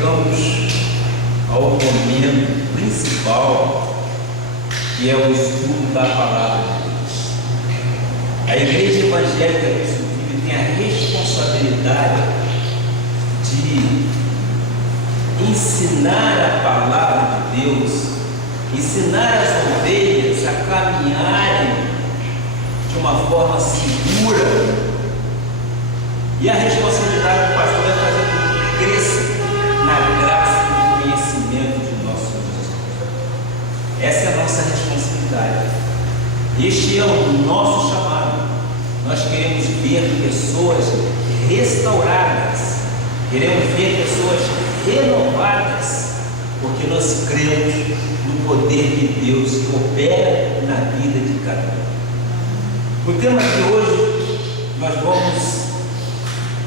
chegamos ao momento principal, que é o estudo da Palavra de Deus. A Igreja Evangélica Cristo Vive tem a responsabilidade de ensinar a Palavra de Deus, ensinar as ovelhas a caminharem de uma forma segura. E a responsabilidade do pastor é fazer com que cresça na graça e no conhecimento de nosso Senhor Jesus Cristo. Essa é a nossa responsabilidade. Este é o nosso chamado. Nós queremos ver pessoas restauradas, queremos ver pessoas renovadas, porque nós cremos no poder de Deus que opera na vida de cada um. O tema de hoje, nós vamos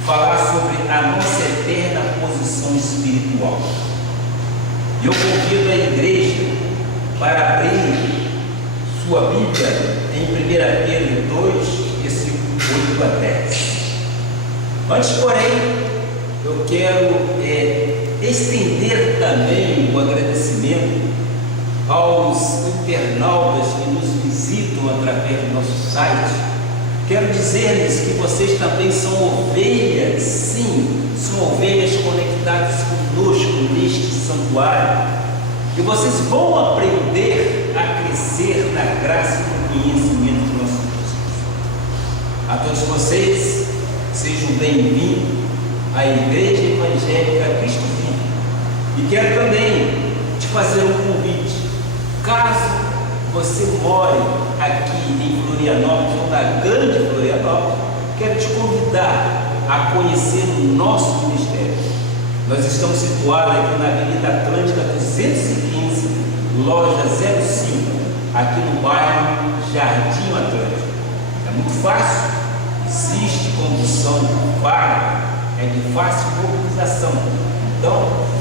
falar sobre a nossa eterna posição espiritual. Eu convido a igreja para abrir sua Bíblia em 1 Pedro 2, versículo 8 a 10. Antes, porém, eu quero estender também o agradecimento aos internautas que nos visitam através do nosso site. Quero dizer-lhes que vocês também são ovelhas, sim, são ovelhas conectadas conosco neste santuário, e vocês vão aprender a crescer na graça e no conhecimento de nosso Deus. A todos vocês, sejam bem-vindos à Igreja Evangélica Cristo Vive. E quero também te fazer um convite. Caso você more aqui em Florianópolis, ou na grande Florianópolis, quero te convidar a conhecer o nosso ministério. Nós estamos situados aqui na Avenida Atlântica 215, loja 05, aqui no bairro Jardim Atlântico. É muito fácil, existe condução paga, é de fácil mobilização. Então,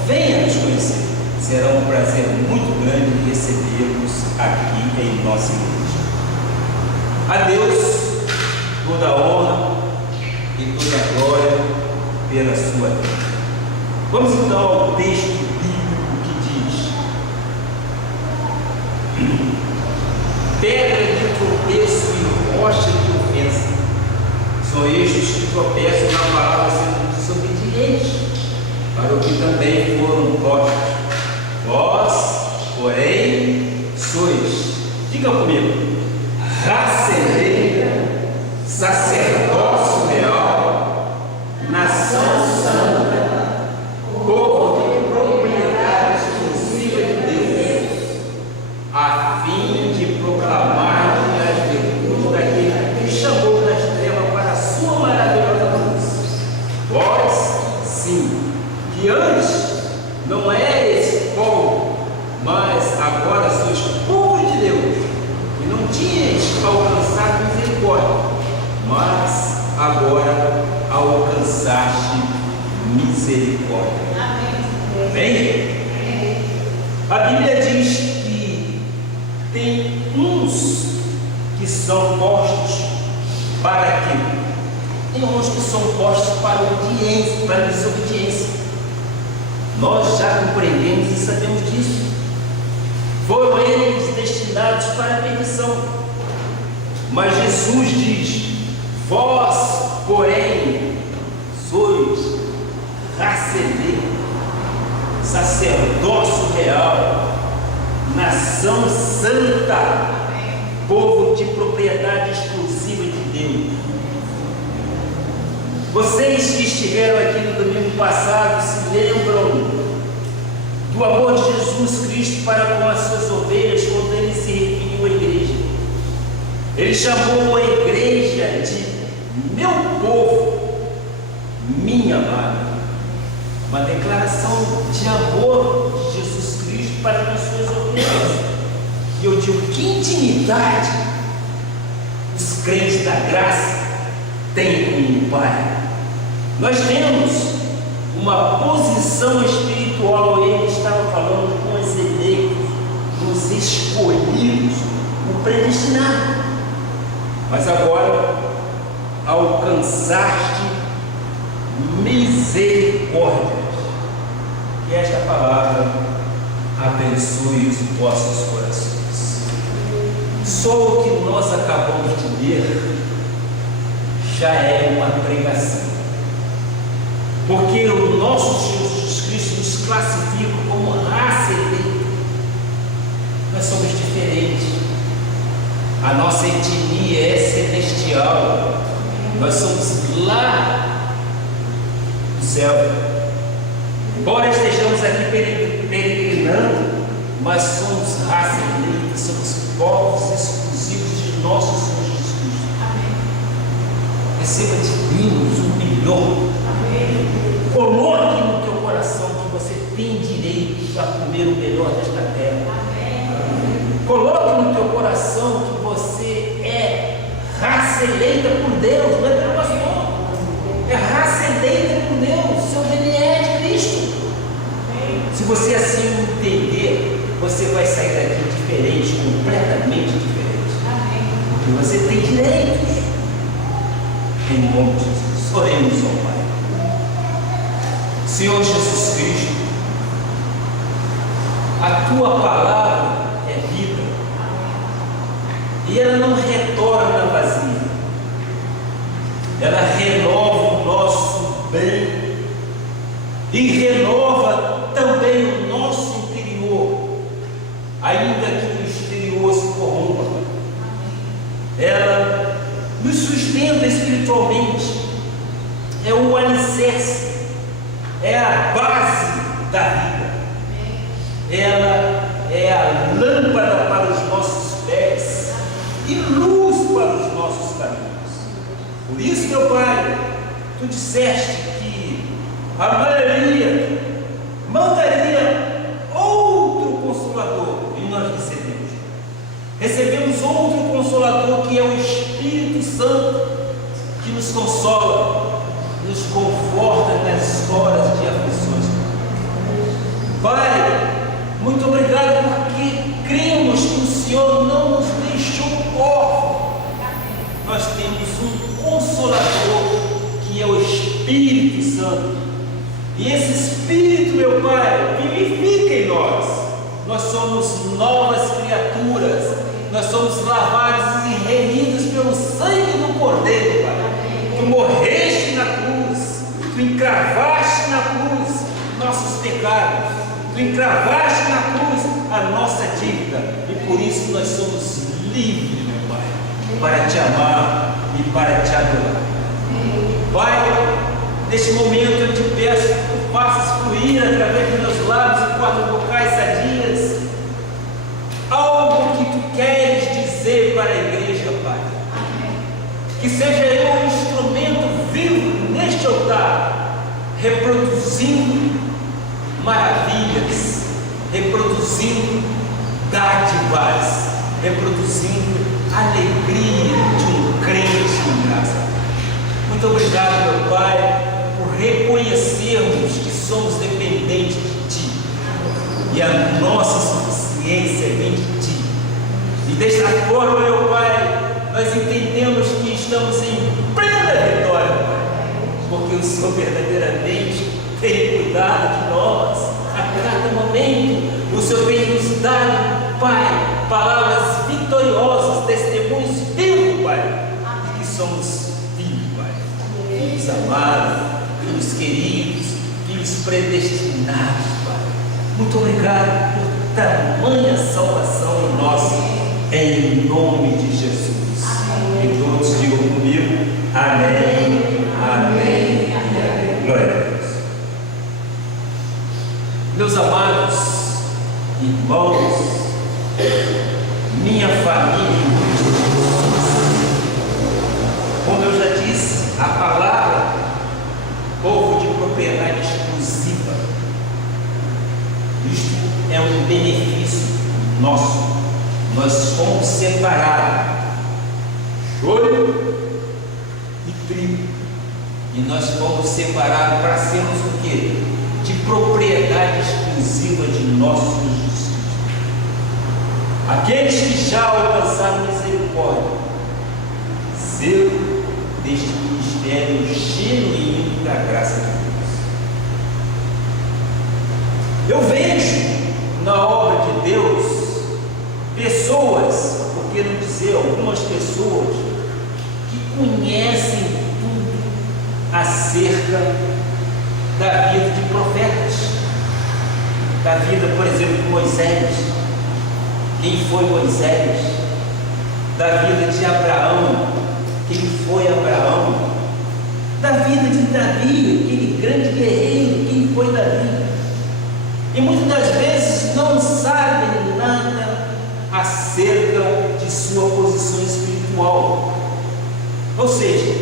venha nos conhecer. Será um prazer muito grande recebê-los aqui em nossa igreja. A Deus toda a honra e toda a glória pela sua vida. Vamos então ao texto bíblico que diz: pedra de tropeço e rocha de ofensa são estes que tropeçam na palavra sendo desobedientes, para o que também foram postos. Vós, porém, sois, diga comigo, raça eleita, sacerdócio real, nação santa, povo de propriedade exclusiva de Deus, a fim de proclamar as virtudes daquele que chamou das trevas para a sua maravilhosa luz. Vós, sim, que antes não eres povo, mas agora sois povo de Deus, e não tinhas alcançado misericórdia, mas agora alcançaste misericórdia. Amém? A Bíblia diz que tem uns que são postos para quê? Tem uns que são postos para obediência, para desobediência. Nós já compreendemos e sabemos disso. Foram eles destinados para a perdição. Mas Jesus diz: vós, porém, sois raça eleita, sacerdócio real, nação santa, povo de propriedade exclusiva de Deus. Vocês que estiveram aqui no domingo passado se lembram do amor de Jesus Cristo para com as suas ovelhas quando ele se referiu à igreja. Ele chamou a igreja de meu povo, minha amada. Uma declaração de amor de Jesus Cristo para com as suas ovelhas. E eu digo, que intimidade os crentes da graça têm com o Pai. Nós temos uma posição espiritual. Ele estava falando com os eleitos, os escolhidos, o predestinado. Mas agora alcançaste misericórdia. palavra abençoe os vossos corações. Só o que nós acabamos de ler já é uma pregação, porque o nosso Senhor Jesus Cristo nos classifica como raça eleita. Nós somos diferentes, a nossa etnia é celestial, nós somos lá do céu. Embora estejamos aqui peregrinando, mas somos raça eleita, somos povos exclusivos de nosso Senhor Jesus Cristo. Receba de Deus o melhor. Coloque no teu coração que você tem direito a comer o melhor desta terra. Coloque no teu coração que você é raça eleita por Deus, não é pelo pastor, é raça eleita por Deus, seu DNA é de Cristo. Se você assim entender, você vai sair daqui diferente, completamente diferente, porque você tem direitos. Em nome de Jesus, oremos ao Pai. Senhor Jesus Cristo, a tua palavra é vida, e ela não retorna vazia, ela renova o nosso bem e renova também o nosso interior, ainda que o exterior se corrompa. Ela nos sustenta espiritualmente, é o alicerce, é a base da vida. Ela é a lâmpada para os nossos pés e luz para os nossos caminhos. Por isso, meu Pai, tu disseste que a maioria mandaria outro Consolador, e nós recebemos. Recebemos outro Consolador, que é o Espírito Santo, que nos consola, nos conforta nas horas de aflições. Pai, muito obrigado, porque cremos que o Senhor não nos deixou órfãos. Nós temos um Consolador, que é o Espírito Santo. E esse Espírito, meu Pai, vivifica em nós. Nós somos novas criaturas. Nós somos lavados e remidos pelo sangue do Cordeiro, Pai. Tu morreste na cruz, tu encravaste na cruz nossos pecados, tu encravaste na cruz a nossa dívida, e por isso nós somos livres, meu Pai, para te amar e para te adorar. Pai, neste momento eu te peço que tu faças fluir através dos meus lábios e cordas vocais sadias algo que tu queres dizer para a igreja, Pai. Que seja eu um instrumento vivo neste altar, reproduzindo maravilhas, reproduzindo dádivas, reproduzindo alegria de um crente em graça. Muito obrigado, meu Pai, por reconhecermos que somos dependentes de Ti, e a nossa suficiência vem de Ti. E desta forma, meu Pai, nós entendemos que estamos em plena vitória, Pai, porque o Senhor verdadeiramente tem cuidado de nós a cada momento. O Senhor tem nos dado, Pai, palavras vitoriosas, testemunhos vivos, Pai, de que somos filhos, Pai, filhos amados, filhos queridos, filhos predestinados, Pai. Muito obrigado por tamanha salvação em nós, em nome de Jesus. E todos digam comigo, amém, amém e amém. Glória a Deus. Meus amados irmãos, minha família, como eu já disse, a palavra povo de propriedade exclusiva, isto é um benefício nosso. Nós fomos separados, joio e trigo, e nós fomos separados para sermos o quê? De propriedade exclusiva de nosso Jesus Cristo. Aqueles que já alcançaram misericórdia, zelo deste ministério genuíno da graça de Deus. Eu vejo na obra de Deus pessoas, por que não dizer algumas pessoas, que conhecem tudo acerca da vida de profetas, da vida, por exemplo, de Moisés, quem foi Moisés, da vida de Abraão, quem foi Abraão, da vida de Davi, aquele grande guerreiro, quem foi Davi, e muitas das vezes não sabem nada acerca de sua posição espiritual. Ou seja,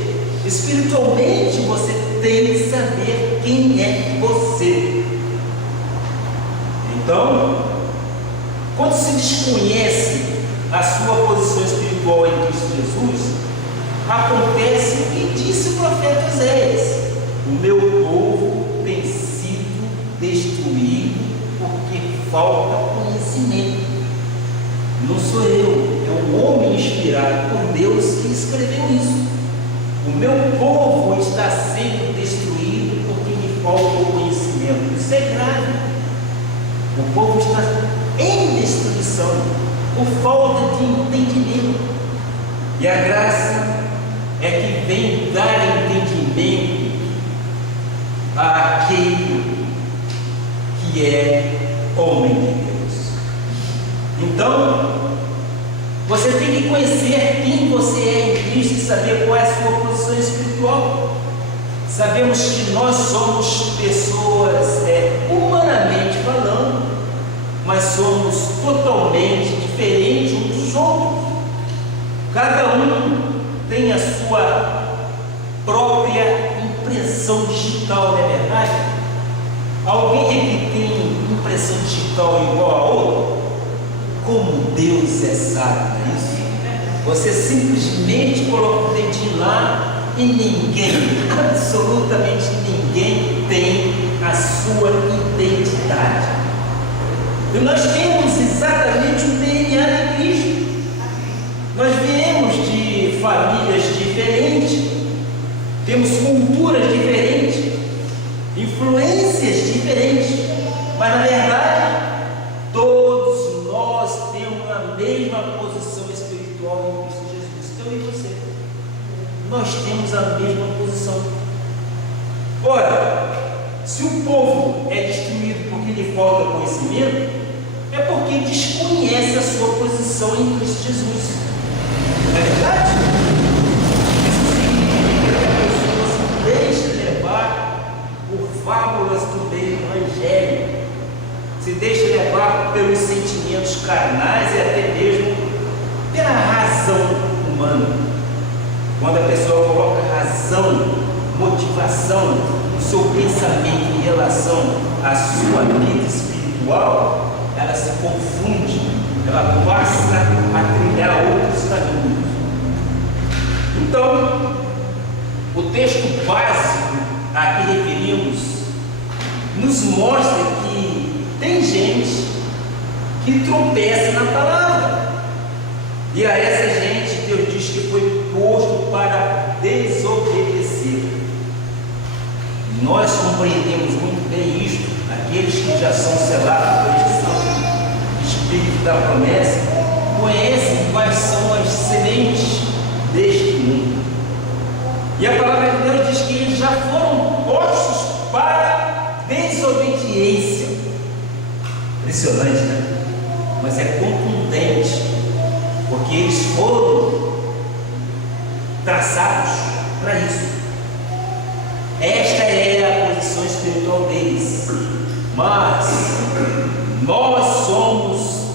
espiritualmente você tem que saber quem é você. Então, quando se desconhece a sua posição espiritual em Cristo Jesus, acontece o que disse o profeta Oséias: o meu povo tem sido destruído porque falta conhecimento. Não sou eu, é um homem inspirado por Deus que escreveu isso. O meu povo está sendo destruído porque lhe falta o conhecimento. Isso é grave. O povo está em destruição por falta de entendimento. E a graça é que vem dar entendimento àquele que é homem de Deus. Então, você tem que conhecer quem você é em Cristo e saber qual é a sua posição espiritual. Sabemos que nós somos pessoas, humanamente falando, mas somos totalmente diferentes uns dos outros. Cada um tem a sua própria impressão digital, não é verdade? Alguém que tem impressão digital igual a outro? Como Deus é sábio, não é isso? Você simplesmente coloca o dedinho lá e ninguém, absolutamente ninguém, tem a sua identidade. E nós temos exatamente o DNA de Cristo. Nós viemos de famílias diferentes, temos culturas diferentes, influências diferentes, mas na verdade todos nós temos a mesma posição espiritual em Cristo Jesus. Eu e você, nós temos a mesma posição. Ora, se o povo é destruído porque lhe falta conhecimento, é porque desconhece a sua posição em Cristo Jesus. Não é verdade? Isso significa que a pessoa se deixa levar por fábulas do meio evangélico, se deixa levar pelos sentimentos carnais e até mesmo pela razão humana. Quando a pessoa coloca razão, motivação no seu pensamento em relação à sua vida espiritual, ela se confunde, ela passa a trilhar outros caminhos. Então, o texto básico a que referimos nos mostra que tem gente que tropeça na palavra, e a essa gente Deus diz que foi posto para desobedecer. Nós compreendemos muito bem isto, aqueles que já são selados por este Santo Espírito da promessa, conhecem quais são as sementes deste mundo. E a palavra de Deus diz que eles já foram postos para desobediência. Impressionante, né? Mas é contundente, porque eles foram traçados para isso. Esta é a posição espiritual deles. Mas nós somos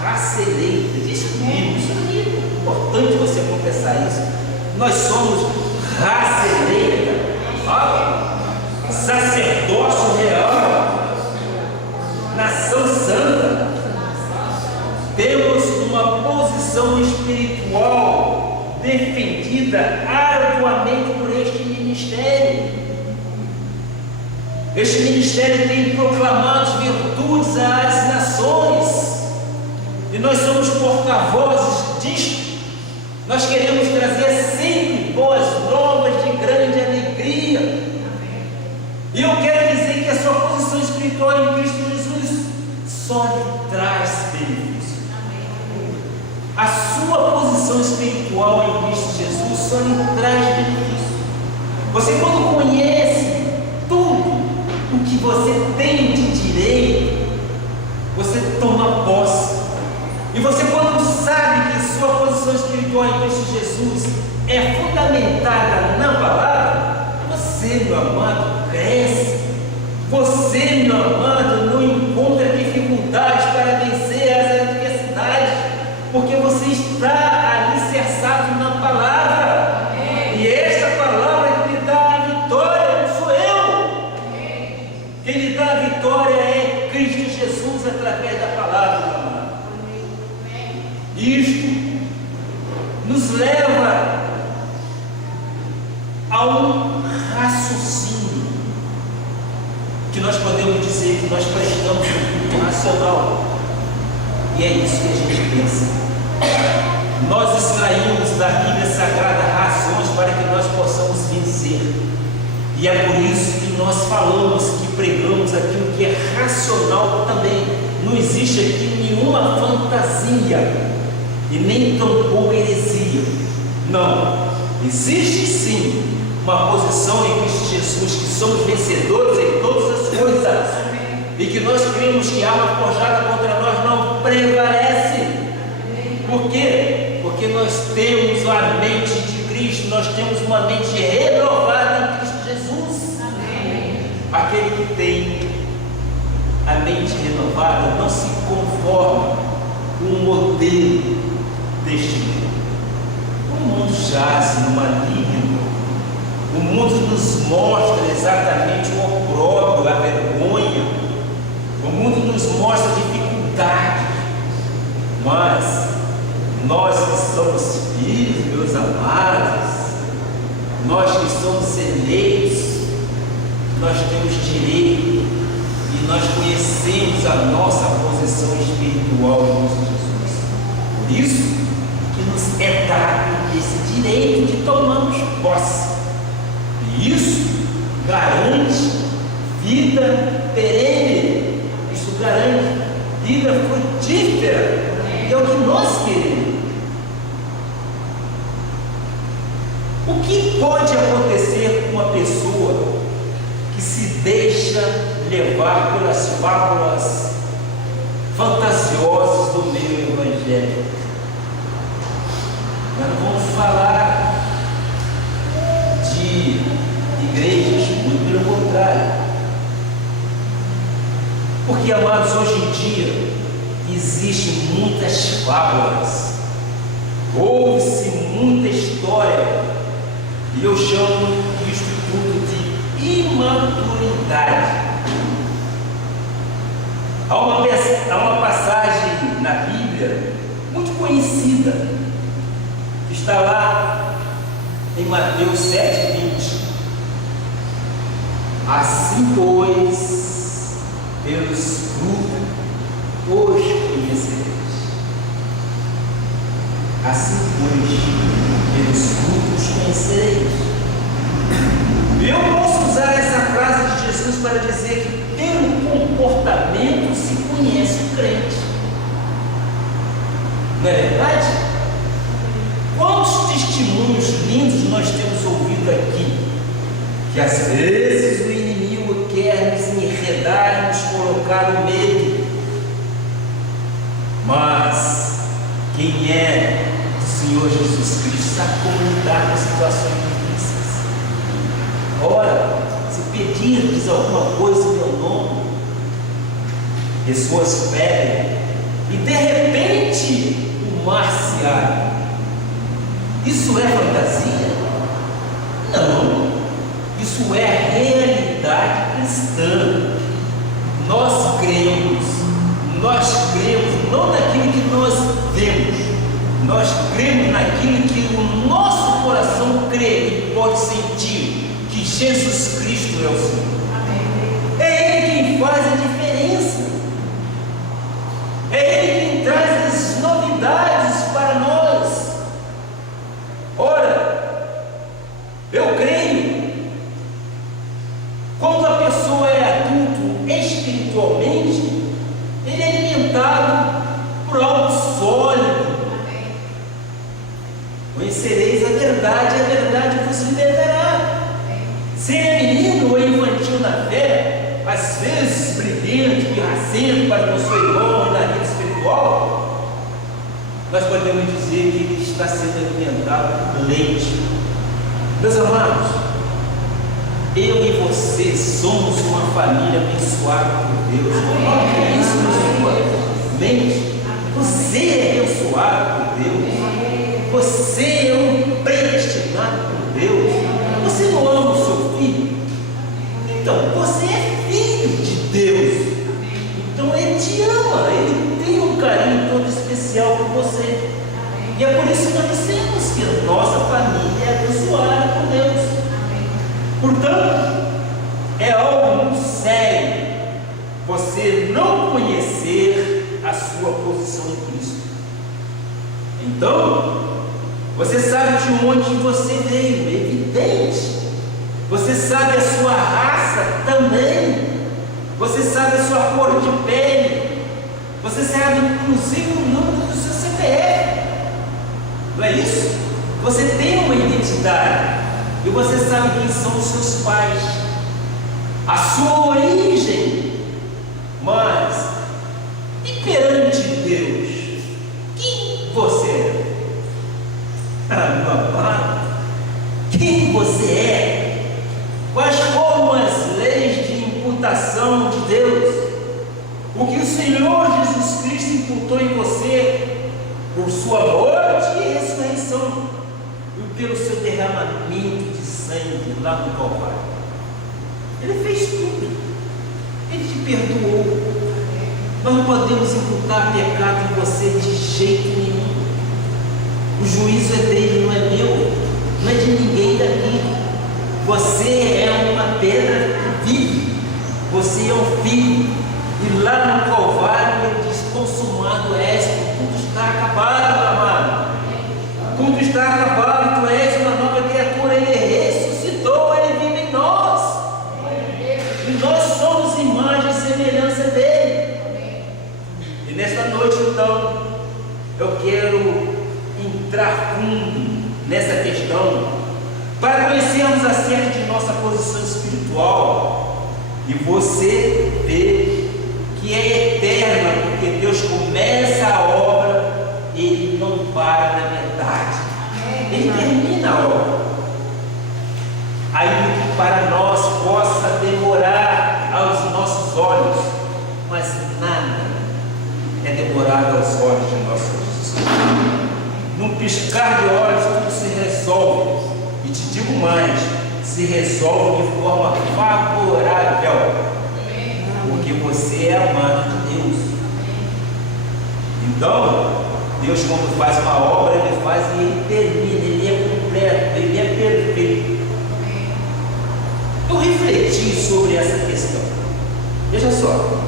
raça eleita. Diz comigo, isso é importante você confessar isso. Nós somos raça eleita, sacerdócio real, nação santa. Temos uma posição espiritual defendida arduamente por este ministério. Este ministério tem proclamado virtudes às nações, e nós somos porta-vozes disto. Nós queremos trazer sempre boas novas de grande alegria. E eu quero dizer que a sua posição espiritual em espiritual em Cristo Jesus só lhe traz benefício. Você, quando conhece tudo o que você tem de direito, você toma posse. E você, quando sabe que sua posição espiritual em Cristo Jesus é fundamentada na palavra, você, meu amado, cresce. Você, meu amado, não encontra dificuldades para vencer as adversidades, porque você está alicerçado na palavra. Amém. E esta palavra que lhe dá a vitória, não sou eu. Amém. Quem lhe dá a vitória é Cristo Jesus através da palavra, meu amado. Amém. Isto nos leva a um raciocínio que nós podemos dizer que nós prestamos um culto racional, e é isso que a gente pensa. Nós extraímos da Bíblia Sagrada razões para que nós possamos vencer, e é por isso que nós falamos, que pregamos aquilo que é racional também. Não existe aqui nenhuma fantasia e nem tampouco heresia. Não, existe sim uma posição em Cristo Jesus, que somos vencedores em todas as coisas. E que nós cremos que a arma forjada contra nós não prevalece. Por quê? Porque nós temos a mente de Cristo, nós temos uma mente renovada em Cristo Jesus. Aquele que tem a mente renovada não se conforma com o modelo deste mundo. O mundo jaz no maligno. O mundo nos mostra exatamente o opróbrio, a vergonha. O mundo nos mostra dificuldade. Mas nós que somos filhos, meus amados, nós que somos eleitos, nós temos direito e nós conhecemos a nossa posição espiritual em Cristo Jesus. Por isso que nos é dado esse direito de tomarmos posse. E isso garante vida perene, isso garante vida frutífera, e é o que nós queremos. O que pode acontecer com uma pessoa que se deixa levar pelas fábulas fantasiosas do meio evangélico? Nós não vamos falar de igrejas, muito pelo contrário. Porque, amados, hoje em dia existem muitas fábulas, ouve-se muita história, e eu chamo isto tudo de imaturidade. Há uma passagem na Bíblia muito conhecida, que está lá em Mateus 7,20. Assim, pois, pelos frutos os conhecereis. Assim, pois, pelos frutos conhecereis. Eu posso usar essa frase de Jesus para dizer que pelo comportamento se conhece o crente. Não é verdade? Quantos testemunhos lindos nós temos ouvido aqui, que às vezes o inimigo quer nos enredar e nos colocar no meio, mas quem é o Senhor Jesus Cristo sabe como lidar com situações difíceis. Ora, se pedirdes alguma coisa em meu nome, pessoas pedem, e de repente o mar se abre. Isso é fantasia? Não, isso é realidade cristã. Nós cremos não naquilo que nós vemos, nós cremos naquilo que o nosso coração crê e pode sentir, que Jesus Cristo é o Senhor. É Ele quem faz a diferença, é Ele quem traz as novidades para nós. Ora, eu creio, quando a pessoa é adulto espiritualmente, ele é alimentado por algo sólido. O a verdade vos libertará. Ser menino ou infantil na fé, às vezes brilhante, pirracento para com seu irmão na vida espiritual, nós podemos dizer que ele está sendo alimentado por leite. Meus amados, eu e você somos uma família abençoada por Deus. Coloque isso na sua mente. Você é abençoado por Deus. Você é um predestinado por Deus. Você não ama o seu filho? Então, você é filho de Deus. Então, Ele te ama. Ele tem um carinho todo especial por você. E é por isso que nós dizemos que a nossa família é abençoada por Deus. Portanto, é algo muito sério você não conhecer a sua posição em Cristo. Então, você sabe de onde você veio, é evidente. Você sabe a sua raça também. Você sabe a sua cor de pele. Você sabe inclusive o número do seu CPF. Não é isso? Você tem uma identidade. E você sabe quem são os seus pais, a sua origem. Mas, e perante Deus, quem você é? Meu amado, quem você é? Quais foram as leis de imputação de Deus? O que o Senhor Jesus Cristo imputou em você por sua morte e ressurreição, e pelo seu derramamento de sangue lá no Calvário. Ele fez tudo. Ele te perdoou. Nós não podemos imputar pecado em você de jeito nenhum. O juízo é dele, não é meu, não é de ninguém daqui. Você é uma pedra que vive. Você é um filho. E lá no Calvário ele diz: consumado és, tudo está acabado, meu amado. Tudo está acabado, tu és uma nova criatura. Ele ressuscitou, ele vive em nós. E nós somos imagem e semelhança dele. E nesta noite, então, eu quero entrar fundo nessa questão para conhecermos acerca de nossa posição espiritual e você ver que é eterna, porque Deus começa a obra, Ele não para na metade, Ele termina a obra. Ainda que para nós possa demorar aos nossos olhos, mas nada é demorado aos olhos de nosso Jesus. Num piscar de olhos tudo se resolve, e te digo mais, se resolve de forma favorável, porque você é amado de Deus. Então, Deus, quando faz uma obra, Ele faz e Ele termina, Ele é completo, Ele é perfeito. Eu refleti sobre essa questão. Veja só: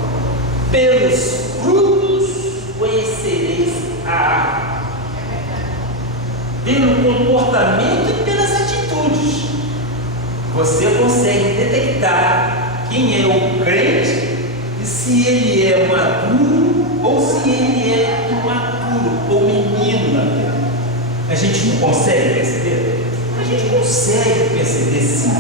pelos frutos conhecereis a árvore. Pelo comportamento e pelas atitudes, você consegue detectar quem é o crente e se ele é maduro ou se ele é imaturo ou menino na vida. A gente não consegue perceber? A gente consegue perceber, sim.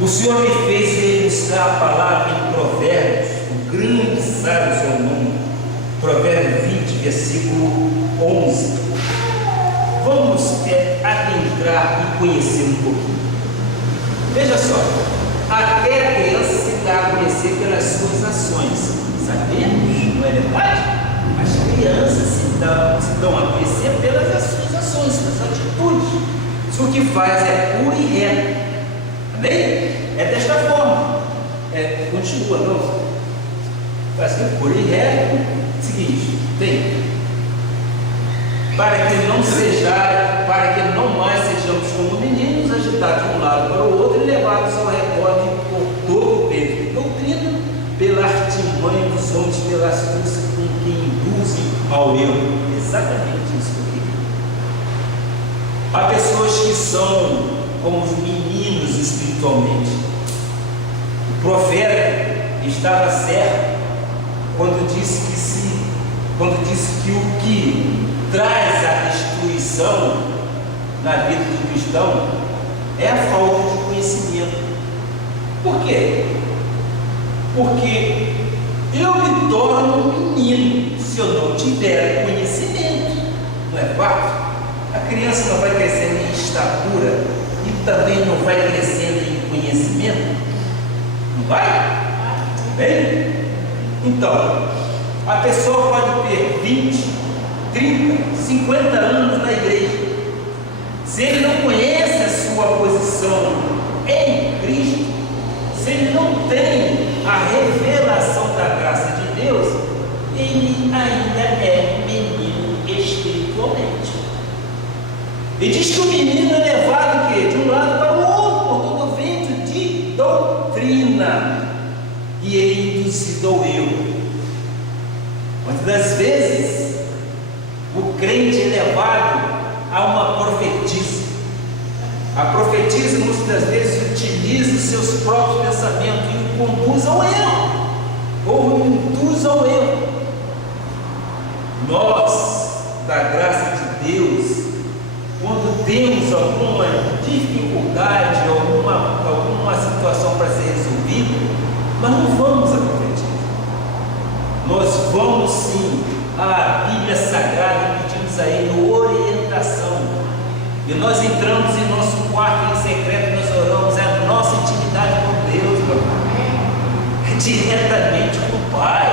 O Senhor me fez registrar a palavra em Provérbios, o grande sábio Salomão, Provérbio 20, versículo 11. Vamos adentrar e conhecer um pouquinho. Veja só: até a criança se dá a conhecer pelas suas ações. Sabemos, não é verdade? As crianças se dão a conhecer pelas suas ações, pelas atitudes. Se o que faz é puro e reto. Amém? É desta forma. Continua, não? Faz que é puro e reto. Seguinte, tem. Para que não mais sejamos como meninos, agitados de um lado para o outro e levados ao rebote por todo o peso de doutrina, pela artimanha dos homens, pela astúcia com que induzem ao erro. Exatamente isso que eu digo. Há pessoas que são como os meninos espiritualmente. O profeta estava certo quando disse que o que traz a destruição na vida do cristão é a falta de conhecimento. Por quê? Porque eu me torno um menino se eu não tiver conhecimento. Não é fato? A criança não vai crescendo em estatura e também não vai crescendo em conhecimento? Não vai? Bem? Então, a pessoa pode ter 20, 30, 50 anos na igreja. Se ele não conhece a sua posição em Cristo, se ele não tem a revelação da graça de Deus, ele ainda é menino espiritualmente. E diz que o menino é levado de um lado para o outro por todo vento de doutrina, e ele é induzido ao erro. Muitas das vezes o crente é levado a uma profetisa. A profetisa muitas das vezes utiliza os seus próprios pensamentos e o conduz ao erro, ou o induz ao erro. Nós, da graça de Deus, quando temos alguma dificuldade, alguma situação para ser resolvida, nós não vamos à profetisa. Nós vamos sim à Bíblia Sagrada e pedimos a Ele orientação. E nós entramos em nosso quarto em secreto, nós oramos, é a nossa intimidade com Deus, meu Pai. É diretamente com o Pai.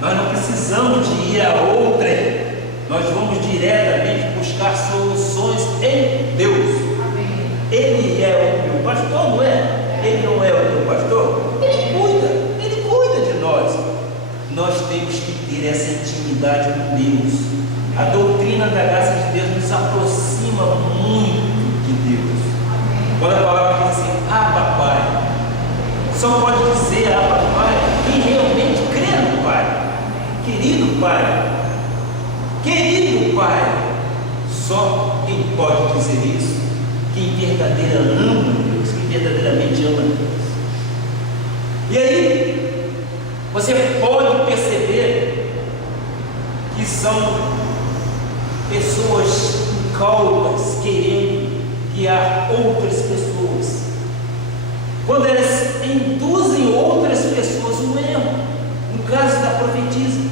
Nós não precisamos de ir a outra. Nós vamos diretamente buscar soluções em Deus. Amém. Ele é o meu pastor, não é? Ele não é o teu pastor? Ele cuida de nós. Nós temos que ter essa intimidade com Deus. A doutrina da graça de Deus nos aproxima muito de Deus. Amém. Quando a palavra diz assim, Abba Pai, só pode dizer Abba Pai quem realmente crê no Pai. Querido Pai, só quem pode dizer isso, quem verdadeiramente ama Deus, quem verdadeiramente ama Deus. E aí, você pode perceber que são pessoas incautas querendo guiar outras pessoas, quando elas induzem outras pessoas no erro. No caso da profetisa,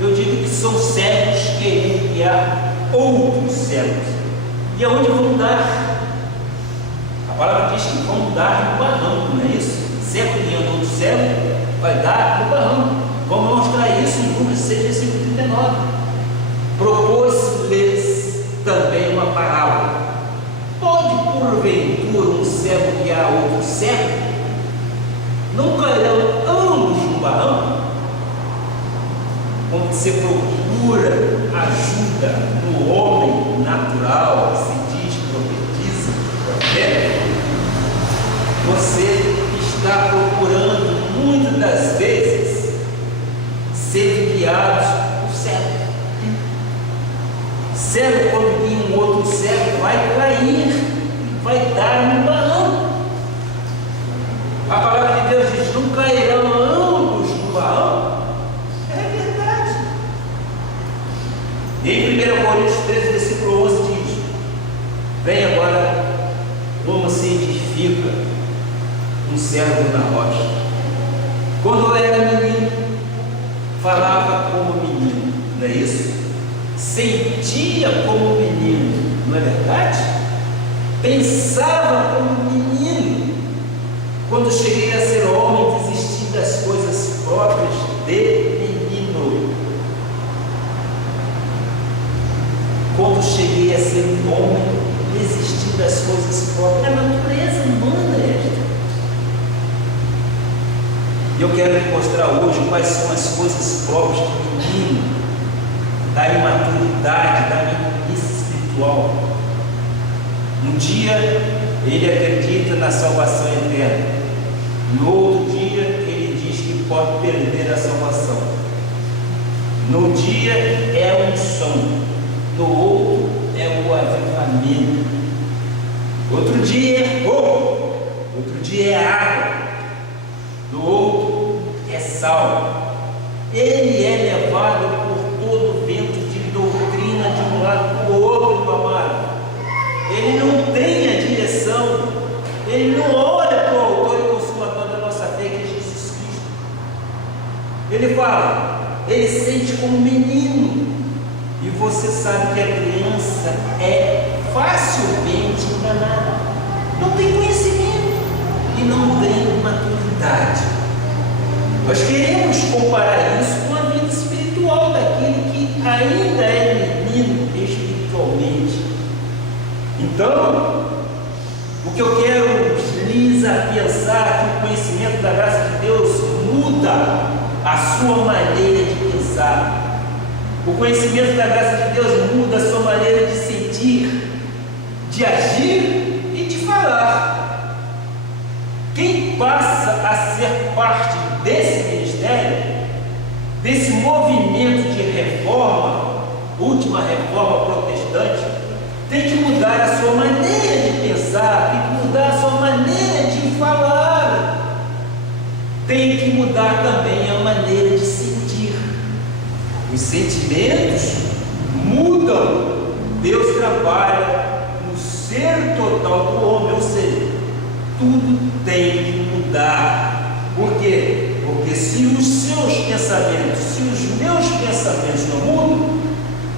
eu digo que são cegos querendo guiar outros cegos. E aonde vão dar? A palavra diz que vão dar no barranco, não é isso? Cego guiando outro cego vai dar no barranco. Vamos mostrar isso em Números 6, versículo 39. Propôs-lhes também uma parábola. Pode porventura um cego guiar outro cego? Não cairão ambos no barranco? Quando você procura ajuda no homem natural, se diz profetiza, profeta, você está procurando muitas das vezes ser guiado por cego. Cego, quando guia um outro cego, vai cair, vai dar no barranco. A palavra de Deus diz: não cairão ambos no barranco. E em 1 Coríntios 13, versículo 11 diz: vem agora como se edifica um servo na rocha. Quando era menino, falava como menino, não é isso? Sentia como menino, não é verdade? Pensava como menino. Quando cheguei a ser homem, desisti das coisas próprias de menino. Quando cheguei a ser um homem, desisti das coisas próprias. A natureza humana é esta. E eu quero lhe mostrar hoje quais são as coisas próprias do menino, da imaturidade, da meninice espiritual. Um dia ele acredita na salvação eterna, no outro dia ele diz que pode perder a salvação. No dia é um som, no outro é o avivamento. Outro dia é fogo, outro dia é água, no outro é sal. Ele é levado por todo vento de doutrina de um lado para o outro, meu amado. ele não tem a direção, ele não olha para o autor e consumador da nossa fé, que é Jesus Cristo. Ele fala, ele sente como um menino, e você sabe que a criança é facilmente enganada, não tem conhecimento e não tem maturidade. Nós queremos comparar isso com a vida espiritual daquele que ainda é menino espiritualmente. Então, o que eu quero lhes afiançar é que o conhecimento da graça de Deus muda a sua maneira de pensar. O conhecimento da graça de Deus muda a sua maneira de sentir, de agir e de falar. Quem passa a ser parte desse ministério, desse movimento de reforma, última reforma protestante, tem que mudar a sua maneira de pensar, tem que mudar a sua maneira de falar, tem que mudar também a maneira de sentir. Os sentimentos mudam. Deus trabalha no ser total do homem, ou seja, tudo tem que mudar. Por quê? Porque se os seus pensamentos, se os meus pensamentos não mudam,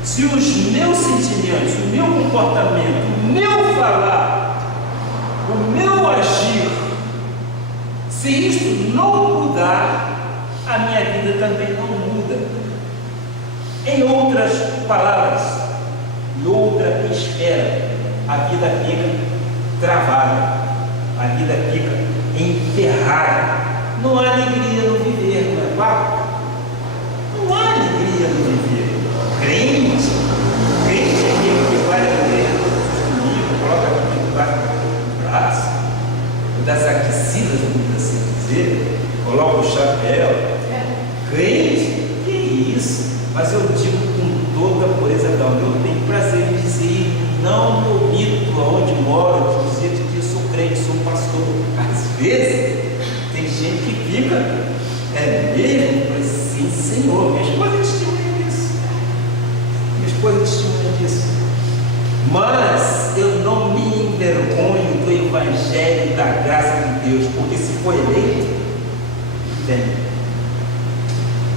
se os meus sentimentos, o meu comportamento, o meu falar, o meu agir, se isto não mudar, a minha vida também não muda. Em outras palavras, em outra esfera, a vida fica travada, a vida fica enterrada. Não há alegria no viver, não é fato? Não há alegria no viver. Crente é aquele que vai a igreja comigo, coloca aqui debaixo do braço, das aquecidas, vamos assim dizer, coloca o chapéu. Crente, que isso? Mas eu digo com toda a pureza da alma, eu tenho prazer em dizer, não me omito aonde moro, de dizer que eu sou crente, sou pastor. Às vezes, tem gente que fica, é mesmo? Mas sim, Senhor, minha esposa testemunha disso. Minha esposa testemunha disso. Mas eu não me envergonho do Evangelho da graça de Deus, porque se for eleito, tem.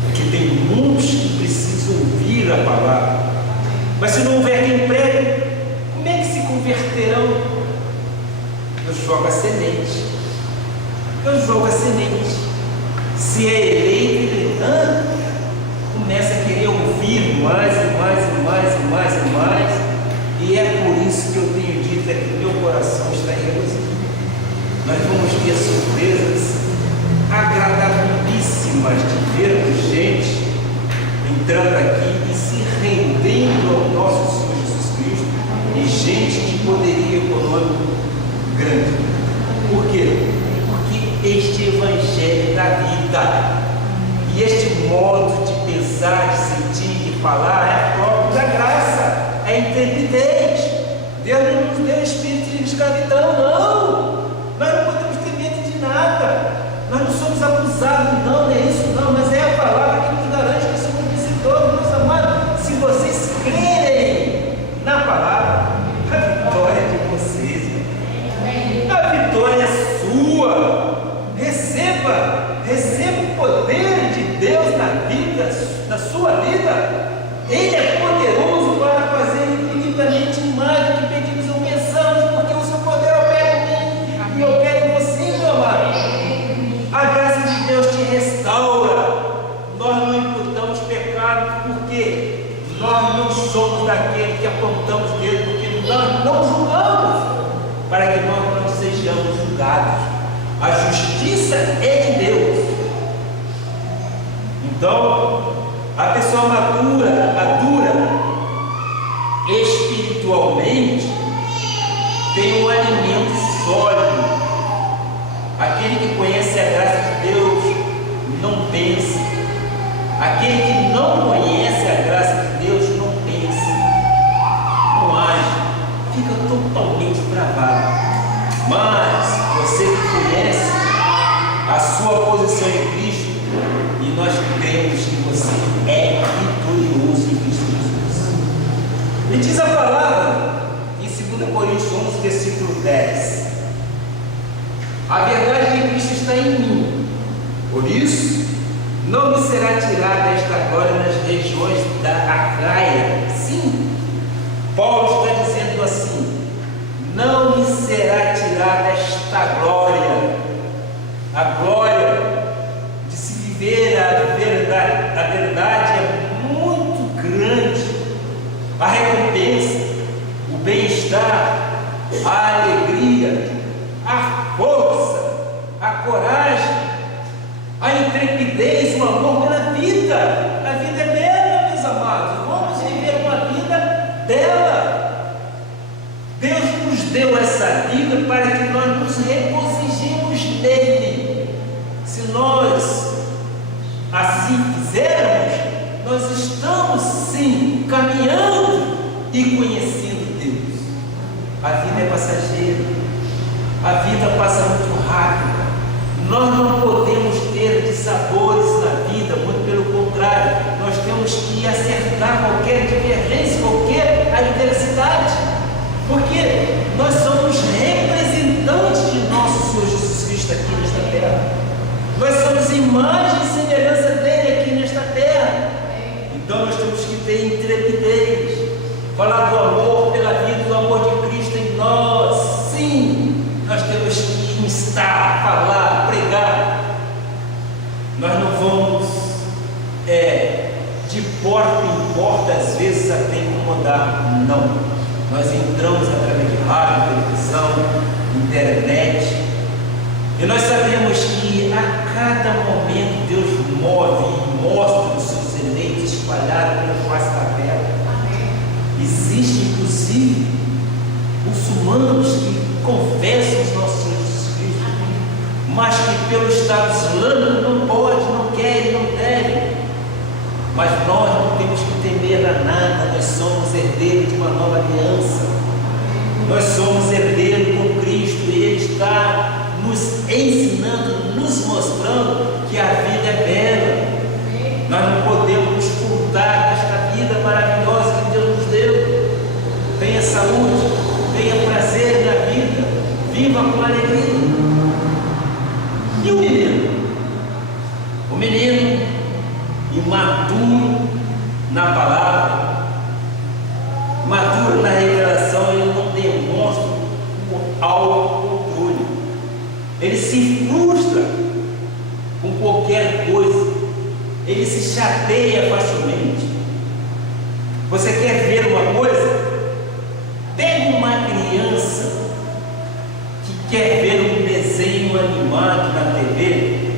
Porque tem muitos que precisam ouvir a palavra. Mas se não houver quem pregue, como é que se converterão? Eu jogo a semente. Eu jogo a semente. Se é eleito, ele começa a querer ouvir mais e mais e mais e mais e mais. E é por isso que eu tenho dito é que meu coração está reduzido. Nós vamos ter surpresas agradabilíssimas de vermos gente entrando aqui e se rendendo ao nosso Senhor Jesus Cristo, e gente de poderio econômico grande. Por quê? Porque este Evangelho da vida e este modo de pensar, de sentir, de falar é próprio da graça, é intrepidez. Deus não nos deu espírito de escravidão, não. Nós não podemos ter medo de nada. Nós não somos acusados, não é isso, não, mas é a palavra que nos garante que somos vencedores, meus amados. Se vocês crerem na palavra, a vitória é de vocês, a vitória é sua. Receba o poder de Deus na vida, na sua vida. Ele é poderoso para fazer infinitamente mais do que pedimos ou pensamos, porque o seu poder opera em mim e opera em você, meu amado. A graça de Deus te restaura. Nós não imputamos pecado, porque nós não somos daqueles que apontamos dedo, porque nós não julgamos, para que nós não sejamos julgados. A justiça é de Deus. Então, a pessoa madura espiritualmente tem um alimento sólido. Aquele que conhece a graça de Deus não pensa. Aquele que não conhece a graça de Deus não pensa, não age, fica totalmente travado. Mas você que conhece a sua posição em Cristo, e nós cremos que você é vitorioso em Cristo Jesus. E diz a palavra em 2 Coríntios Por isso, não me será tirada esta glória nas regiões da Acaia. Sim, Paulo está dizendo assim: não me será tirada esta glória, a glória de se viver a verdade. A verdade é muito grande, a recompensa, o bem-estar, a alegria, a força, a coragem, a intrepidez, o amor pela vida. A vida é bela, meus amados. Vamos viver uma vida bela. Deus nos deu essa vida para que nós nos regozijemos nele. Se nós assim fizermos, nós estamos sim caminhando e conhecendo Deus. A vida é passageira, a vida passa muito rápido. Nós não podemos ter dissabores na vida, muito pelo contrário, nós temos que acertar qualquer divergência, qualquer adversidade, porque nós somos representantes de nosso Senhor Jesus Cristo aqui nesta terra. Nós somos imagem e semelhança dele aqui nesta terra. Então nós temos que ter intrepidez, falar do amor pela vida, do amor de Cristo em nós. Sim, nós temos que instar, falar, pregar. Nós não vamos de porta em porta, às vezes até incomodar. Não. Nós entramos através de rádio, televisão, internet, e nós sabemos que a cada momento Deus move e mostra os seus eleitos espalhados pela face da terra. Existe inclusive muçulmanos que confessam os nossos Senhor Jesus Cristo, mas que pelo Estado Islâmico não pode, não quer, não deve. Mas nós não temos que temer a nada. Nós somos herdeiros de uma nova aliança. Nós somos herdeiros com Cristo, e Ele está nos ensinando, nos mostrando que a vida é bela. Nós não podemos nos furtar desta vida maravilhosa que Deus nos deu. Tenha saúde, tenha prazer na vida, viva com alegria. E o menino? O menino imaturo na palavra, maturo na revelação, ele não demonstra o autocontrole. Ele se frustra com qualquer coisa, ele se chateia facilmente. Você quer ver uma coisa? Pega uma criança que quer ver um desenho animado na TV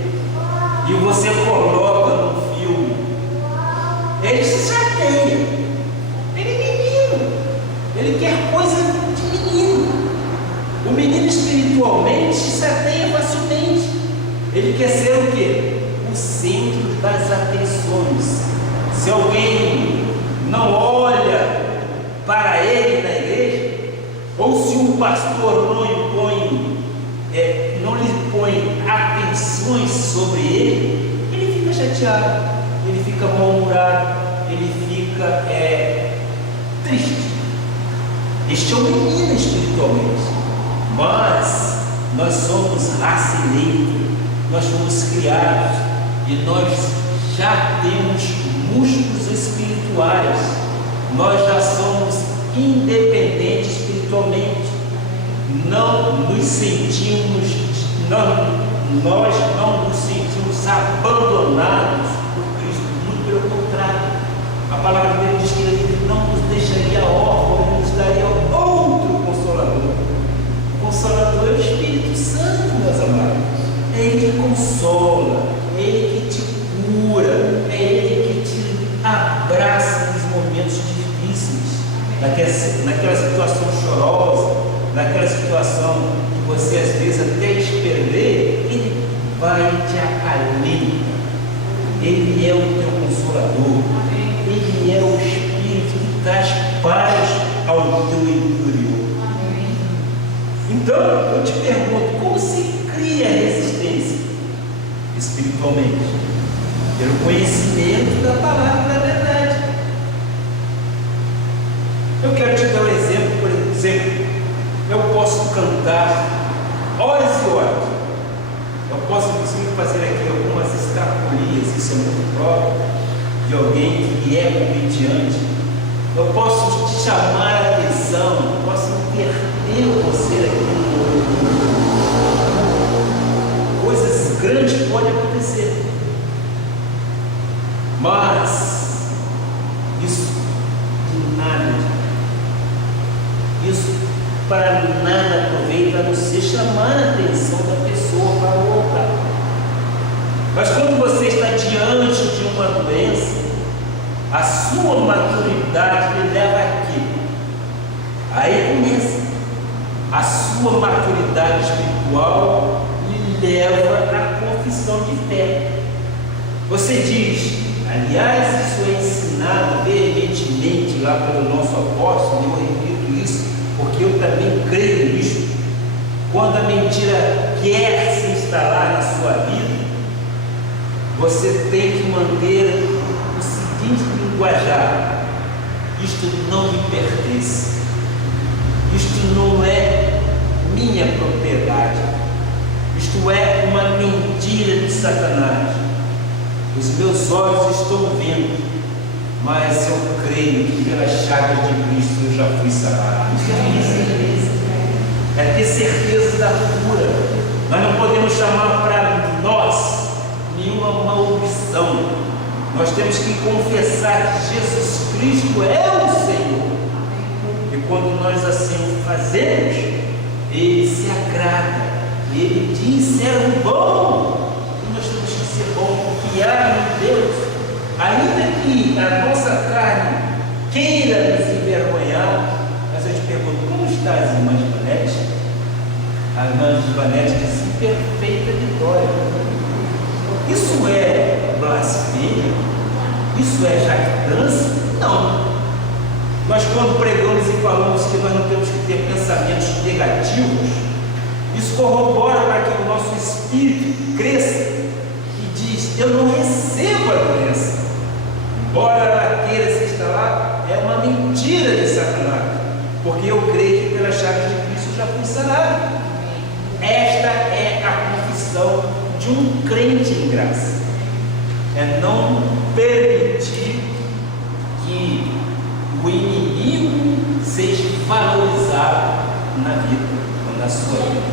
e você coloca no filme. Ele se chateia. Ele é menino, ele quer coisa de menino. O menino espiritualmente se chateia facilmente. Ele quer ser o quê? O centro das atenções. Se alguém não olha para ele na igreja, ou se um pastor não lhe põe atenções sobre ele, ele fica chateado, ele fica mal-humorado, ele fica triste. Este é o menino espiritualmente. Mas nós somos raça eleita, nós fomos criados e nós já temos músculos espirituais, nós já somos independentes espiritualmente. Nós não nos sentimos abandonados por Cristo, muito pelo contrário. A palavra dele diz que ele não nos deixaria órfãos, ele nos daria outro consolador. O consolador é o Espírito Santo, meus amados. É ele que consola, é ele que te cura, é ele que te abraça nos momentos difíceis, naquela situação chorosa, naquela situação que você às vezes até esperneia. Ele vai e te acalenta. Ele é o teu consolador. Ele é o Espírito que traz paz ao teu interior. Então eu te pergunto, como se cria resistência espiritualmente? Pelo conhecimento da palavra da verdade. Eu quero te dar um exemplo. Por exemplo, eu posso cantar horas e horas. Eu posso inclusive fazer aqui algumas isso é muito próprio de alguém que é comediante. Eu posso te chamar a atenção, eu posso interter você aqui. Coisas grandes podem acontecer. Mas isso de nada, isso para nada aproveita a não ser chamar a atenção da pessoa para o altar. Mas quando você está diante de uma doença, a sua maturidade lhe leva aqui. Aí começa. A sua maturidade espiritual lhe leva à confissão de fé. Você diz, aliás, isso é ensinado veementemente lá pelo nosso apóstolo, e eu repito isso, porque eu também creio nisso. Quando a mentira quer se instalar na sua vida, você tem que manter o seguinte linguajar: isto não me pertence, isto não é minha propriedade, isto é uma mentira de Satanás. Os meus olhos estão vendo, mas eu creio que pelas chagas de Cristo eu já fui sarado. Isso é ter certeza da cura. Nós não podemos chamar para nós nenhuma maldição. Nós temos que confessar que Jesus Cristo é o Senhor. E quando nós assim fazemos, Ele se agrada. Ele diz: servo bom. E nós temos que ser bom, confiar em Deus. Ainda que a nossa carne queira nos envergonhar, mas eu te pergunto: como está as irmãs de Vanete? A irmã de Vanete diz: perfeita vitória. Isso é blasfêmia? Isso é jactância? Não. Nós, quando pregamos e falamos que nós não temos que ter pensamentos negativos, isso corrobora para que o nosso espírito cresça e diz: eu não recebo a doença. Embora ela queira se instalar, é uma mentira de Satanás, porque eu creio que pelas chagas de Cristo já fui sarado. Esta é a confissão de um crente em graça. É não permitir que o inimigo seja valorizado na vida ou na sua vida.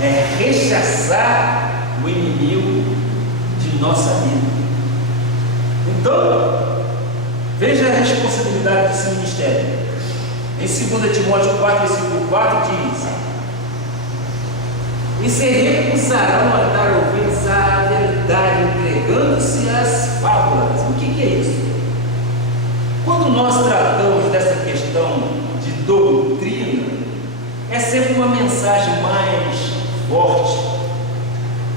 É rechaçar o inimigo de nossa vida. Então, veja a responsabilidade desse ministério. Em 2 Timóteo 4, versículo 4 diz: e se recusarão a dar ouvidos à verdade, entregando-se às fábulas. O que é isso? Quando nós tratamos dessa questão de doutrina, é sempre uma mensagem mais forte.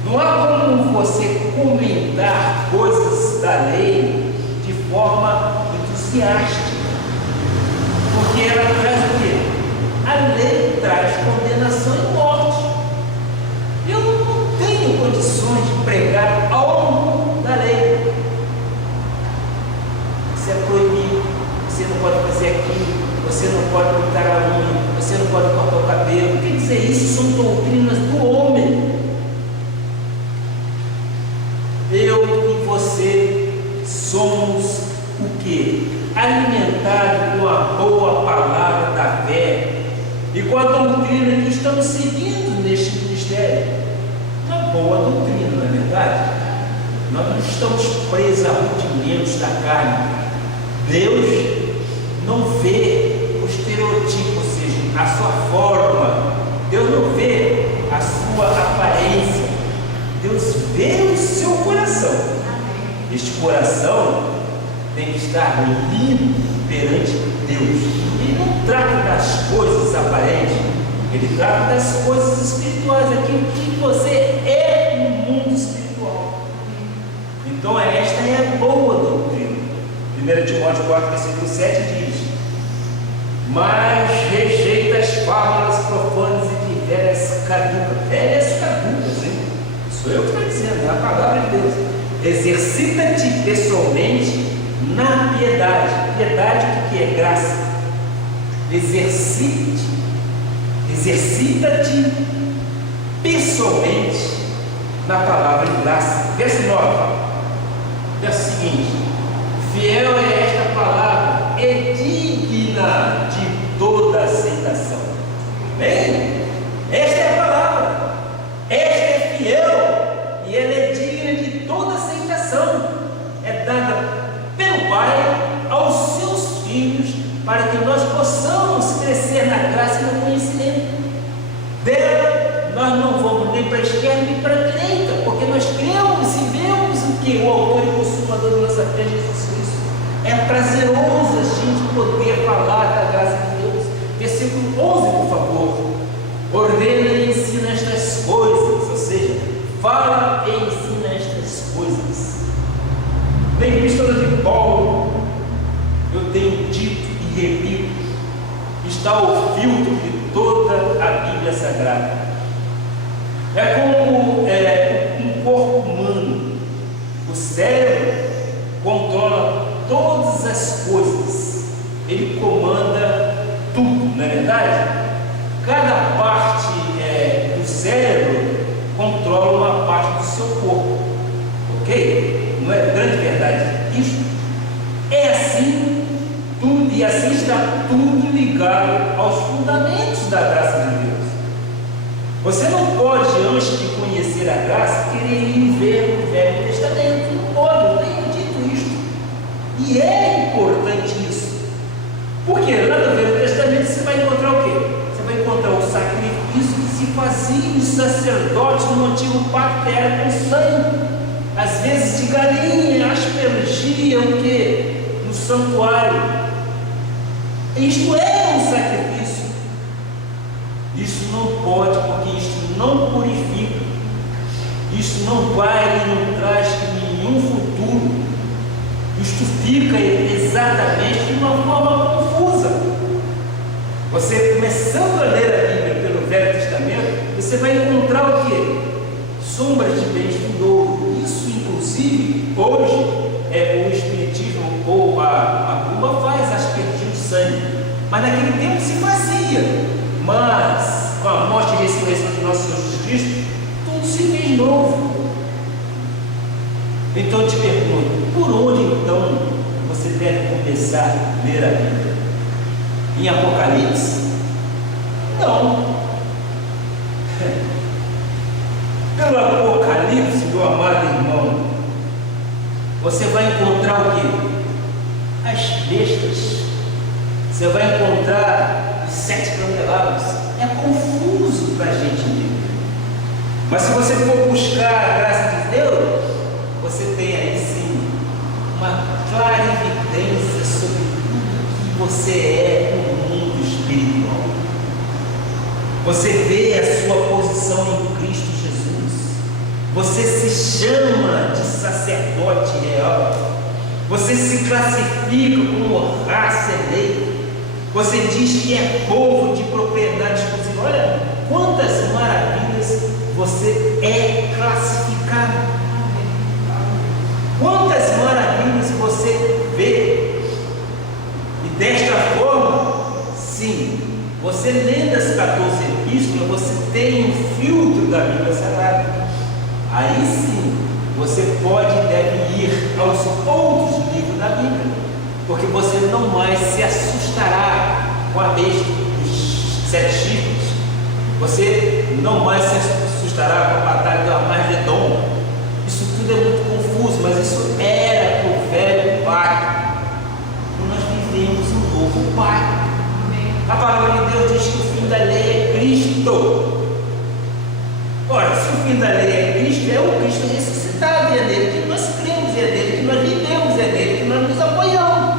Não há como você comentar coisas da lei de forma entusiástica, porque ela traz o quê? A lei traz condenação e morte. Eu não tenho condições de pregar algo da lei. Isso é proibido, você não pode fazer aquilo, você não pode cortar a unha, você não pode cortar o cabelo. Quer dizer, isso são doutrinas do homem. Eu e você somos o quê? Alimentados com a boa palavra da fé e com a doutrina que estamos seguindo neste ministério. Uma boa doutrina, não é verdade? Nós não estamos presos a rudimentos da carne. Deus não vê o estereotipo, ou seja, a sua forma. Deus não vê a sua aparência. Deus vê o seu coração. Este coração tem que estar limpo perante Deus. Ele não trata das coisas aparentes, ele trata das coisas espirituais, aquilo que você é no mundo espiritual. Então esta é a boa doutrina. 1 Timóteo 4, versículo 7 diz: mas rejeita as fábulas profanas e de velhas caducas. Velhas caducas, hein? Sou eu que estou dizendo, é a palavra de Deus. Exercita-te pessoalmente na piedade. Piedade, o que é? Graça. Exercita-te pessoalmente na palavra de graça. Verso 9: Fiel é esta palavra, é digna de toda aceitação. Bem, esta é a palavra, esta é fiel e ela é digna de toda aceitação. É dada pelo Pai aos seus filhos para que nós possamos crescer na graça e no conhecimento dela. Nós não vamos nem para a esquerda nem para a direita, porque nós cremos e vemos o que o autor e consumador da nossa fé, Jesus Cristo. É prazeroso a gente poder falar da graça de Deus. Versículo 11, por favor. Ordena e ensina estas coisas, ou seja, fala e ensina estas coisas. Na epístola de Paulo, eu tenho dito e repito, está o filtro de toda a Bíblia Sagrada. É como um corpo humano. O cérebro controla todas as coisas, ele comanda tudo, não é verdade? Cada parte do cérebro controla uma parte do seu corpo, ok? Não é grande verdade isso? É assim tudo, e assim está tudo ligado aos fundamentos da graça de Deus. Você não pode, antes de conhecer a graça, querer ir ver o Velho Testamento. Não pode, eu tenho dito isso. E é importante isso. Porque lá no Velho Testamento você vai encontrar o quê? Você vai encontrar o sacrifício que se fazia os sacerdotes no antigo pacto, era com sangue. Às vezes de galinha, aspergiam o quê? No santuário. Isto é um sacrifício. Isso não pode, porque isto não purifica. Isso não vai e não traz nenhum futuro. Isto fica exatamente de uma forma confusa. Você começando a ler a Bíblia pelo Velho Testamento, você vai encontrar o quê? Sombras de bens vindouros. Isso, inclusive, hoje o Espiritismo ou a Cuba faz aspergir o sangue. Mas naquele tempo se fazia. Mas com a morte e ressurreição de nosso Senhor Jesus Cristo, tudo se fez novo. Então eu te pergunto, por onde então você deve começar a ler a Bíblia? Em Apocalipse? Não. Pelo Apocalipse, meu amado irmão, você vai encontrar o quê? As bestas. Você vai encontrar os 7 candelabros. É confuso para a gente ler. Mas se você for buscar a graça de Deus, você tem aí sim uma clara evidência sobre tudo que você é no mundo espiritual. Você vê a sua posição em Cristo Jesus. Você se chama de sacerdote real. Você se classifica como raça eleita. Você diz que é povo de propriedade exclusiva. Olha quantas maravilhas você é classificado. Quantas maravilhas você vê. E desta forma, sim, você lendo as 14 epístolas, você tem um filtro da Bíblia Sagrada. Aí sim, você pode e deve ir aos outros livros da Bíblia. Porque você não mais se assustará com a besta dos 7 chifres. Você não mais se assustará com a batalha do Armagedon. Isso tudo é muito confuso, mas isso era o velho pacto. E nós vivemos um novo pacto. A palavra de Deus diz que o fim da lei é Cristo. Ora, se o fim da lei é Cristo, é o Cristo ressuscitado, e é nele que nós cremos, e é nele que nós vivemos, e é nele que nós nos apoiamos.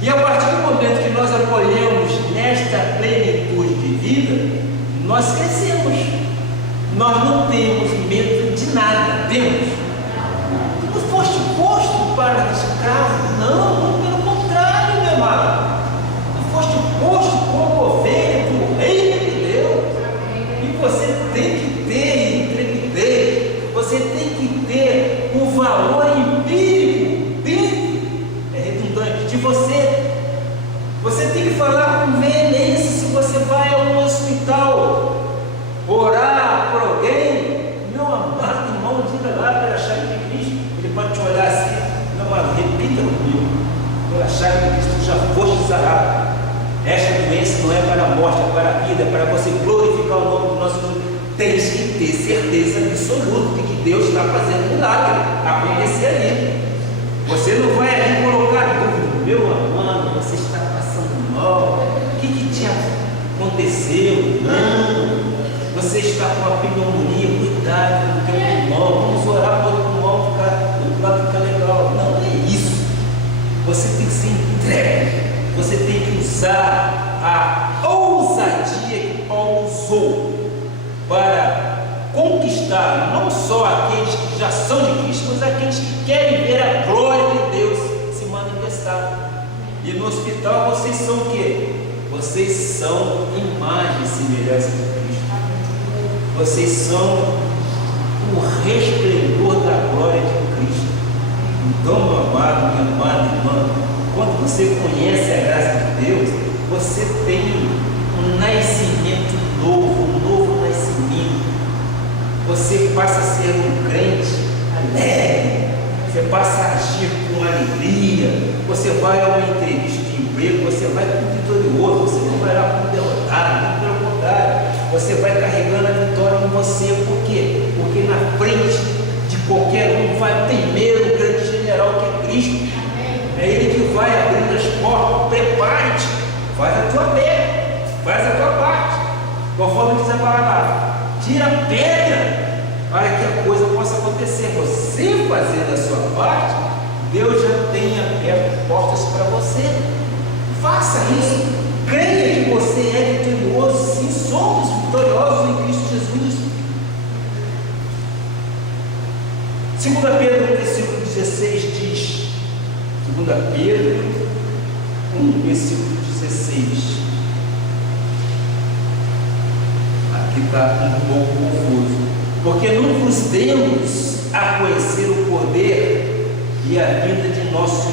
E a partir do momento que nós apoiamos nesta plenitude de vida, nós crescemos. Nós não temos medo de nada. Temos? Tu não foste posto para escravo? Não, pelo contrário, meu amado. Tu foste posto como ovelha do reino de Deus. E você tem que ter intrepidez. Você tem que ter o valor empírico dentro, redundante, de você. Você tem que falar com veemência. Se você vai a um hospital orar por alguém, sarado. Esta doença não é para a morte, é para a vida, é para você glorificar o nome do nosso Deus. Tens que ter certeza absoluta de que Deus está fazendo milagre acontecer ali. Você não vai ali colocar dúvida, meu amado, você está passando mal, o que te aconteceu? Não, você está com a pneumonia, cuidado com o teu pulmão, vamos orar para o pulmão ficar legal. Não é isso. Você tem que ser entregue, você tem que usar a ousadia que Paulo usou para conquistar não só aqueles que já são de Cristo, mas aqueles que querem ver a glória de Deus se manifestar. E no hospital vocês são o quê? Vocês são imagem e semelhança de Cristo. Vocês são o resplendor da glória de Cristo. Então, meu amado, minha amada irmã, quando você conhece a graça de Deus, você tem um nascimento novo, um novo nascimento. Você passa a ser um crente alegre, você passa a agir com alegria, você vai a uma entrevista de emprego, você vai com vitorioso, você não vai lá com derrotado, pelo contrário, você vai carregando a vitória em você. Por quê? Porque na frente de qualquer um vai primeiro o grande general que é Cristo. É Ele que vai abrindo as portas. Prepare-te, faz a tua pedra, faz a tua parte, conforme diz a palavra. Tira a pedra para que a coisa possa acontecer. Você fazendo a sua parte, Deus já tem aberto portas para você. Faça isso. Creia que você é vitorioso. Sim, somos vitoriosos em Cristo Jesus. 2 Pedro, versículo 16 diz, 2 Pedro 1, versículo 16. Aqui está um pouco confuso. Porque não vos demos a conhecer o poder e a vinda de nosso